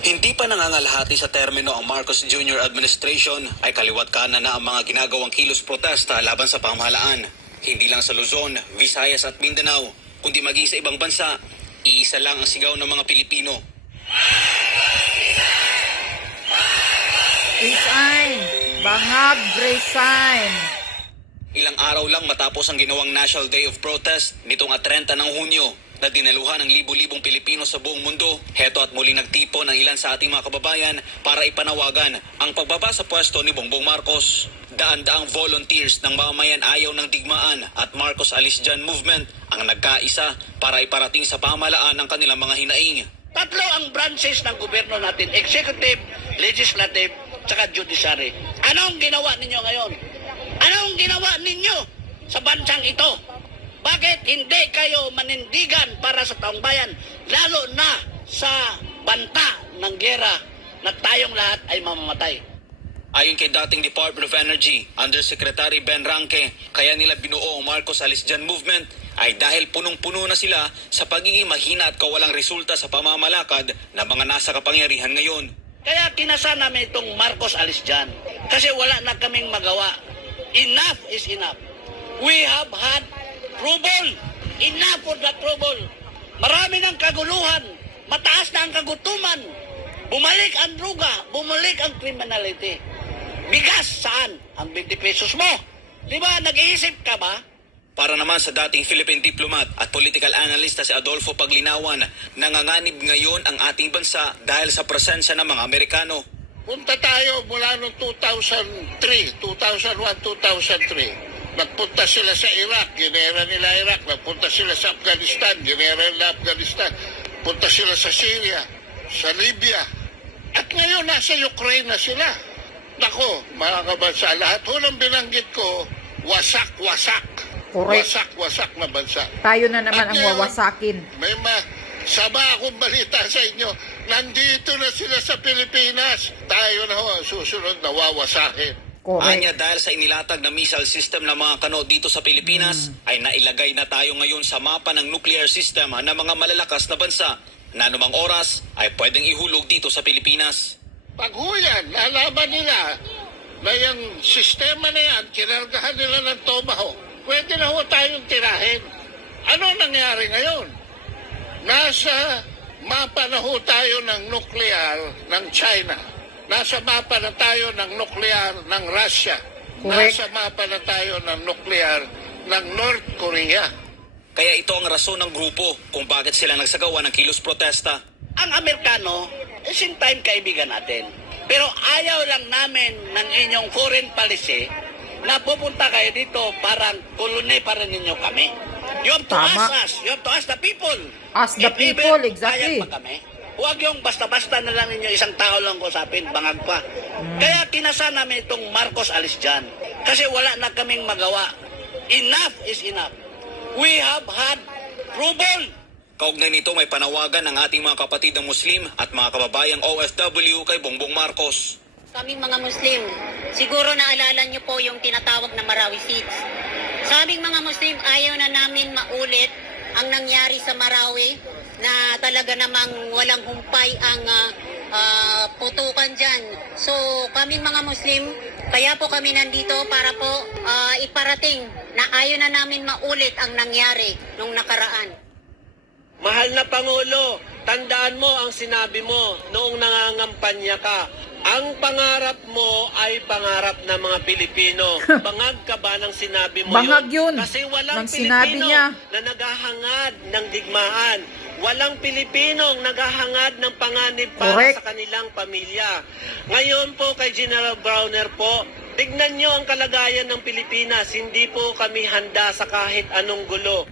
Hindi pa nangangalahati sa termino ang Marcos Jr. administration ay kaliwat kanan na ang mga ginagawang kilos protesta laban sa pamahalaan. Hindi lang sa Luzon, Visayas at Mindanao, kundi maging sa ibang bansa, iisa lang ang sigaw ng mga Pilipino. Resign! Bangag, resign! Ilang araw lang matapos ang ginawang National Day of Protest nitong 30 ng Hunyo na dinaluhan ng libu-libong Pilipino sa buong mundo. Heto at muling nagtipon ng ilan sa ating mga kababayan para ipanawagan ang pagbaba sa pwesto ni Bongbong Marcos. Daan-daang volunteers ng mamamayan ayaw ng digmaan at Marcos Alis Dyan Movement ang nagkaisa para iparating sa pamahalaan ang kanilang mga hinaing. Tatlo ang branches ng gobyerno natin, executive, legislative, tsaka judiciary. Anong ginawa ninyo ngayon? Anong ginawa ninyo sa bansang ito? Bakit hindi kayo manindigan para sa taong bayan, lalo na sa banta ng giyera na tayong lahat ay mamamatay? Ayon kay dating Department of Energy, Undersecretary Ben Ranque, kaya nila binuo ang Marcos Alis Dyan Movement ay dahil punong-puno na sila sa pagiging mahina at kawalang resulta sa pamamalakad ng mga nasa kapangyarihan ngayon. Kaya kinasa namin itong Marcos Alis Dyan kasi wala na kaming magawa. Enough is enough. We have had trouble. Enough for the trouble. Marami ng kaguluhan. Mataas na ang kagutuman. Bumalik ang druga. Bumalik ang criminality. Bigas saan? Ang 20 pesos mo. Di ba? Nag-iisip ka ba? Para naman sa dating Philippine diplomat at political analyst na si Adolfo Paglinawan, nanganganib ngayon ang ating bansa dahil sa presensya ng mga Amerikano. Punta tayo mula noong 2001, 2003. Nagpunta sila sa Iraq, ginera nila Iraq. Nagpunta sila sa Afghanistan, ginera nila Afghanistan. Punta sila sa Syria, sa Libya. At ngayon nasa Ukraine na sila. Nako, mga kabansa, lahat ho ng binanggit ko, wasak-wasak. Correct. Wasak-wasak na bansa. Tayo na naman at ang ngayon, wawasakin. May masama akong balita sa inyo. Nandito na sila sa Pilipinas. Tayo na ho ang susunod na wawasakin. Correct. Anya dahil sa inilatag na missile system ng mga Kano dito sa Pilipinas, ay nailagay na tayo ngayon sa mapa ng nuclear system ng mga malalakas na bansa na anumang oras ay pwedeng ihulog dito sa Pilipinas. Pag huyan, nalaman nila na yung sistema na yan, kinargahan nila ng Tomahawk, pwede na ho tayong tirahin. Ano nangyari ngayon? Nasa mapa na ho tayo ng nuclear ng China. Nasa mapa na tayo ng nuklear ng Russia. Correct. Nasa mapa na tayo ng nuklear ng North Korea. Kaya ito ang rason ng grupo kung bakit sila nagsagawa ng kilos protesta. Ang Amerikano, same time kaibigan natin. Pero ayaw lang namin ng inyong foreign policy na pupunta kayo dito parang koloni pa rin ninyo kami. You have to Tama. ask us. You have to ask the people. Ask the people, exactly. Bayad pa kami. Huwag yung basta-basta na lang ninyo isang tao lang kusapin, bangag pa. Kaya kinasa namin itong Marcos Alis Dyan. Kasi wala na kaming magawa. Enough is enough. We have had trouble. Kaugnay nito may panawagan ng ating mga kapatid ng Muslim at mga kababayang OFW kay Bongbong Marcos. Kaming mga Muslim, siguro naalala niyo po yung tinatawag na Marawi Seeds. Sa aming mga Muslim, ayaw na namin maulit ang nangyari sa Marawi na talaga namang walang humpay ang putukan dyan. So kaming mga Muslim, kaya po kami nandito para po iparating na ayaw na namin maulit ang nangyari nung nakaraan. Mahal na Pangulo, tandaan mo ang sinabi mo noong nangangampanya ka. Ang pangarap mo ay pangarap ng mga Pilipino. Bangag ka ba ng sinabi mo Bangag yun. Kasi walang Nang sinabi Pilipino niya. na naghahangad ng digmaan. Walang Pilipinong naghahangad ng panganib para Correct. sa kanilang pamilya. Ngayon po kay General Browner po, tignan nyo ang kalagayan ng Pilipinas. Hindi po kami handa sa kahit anong gulo.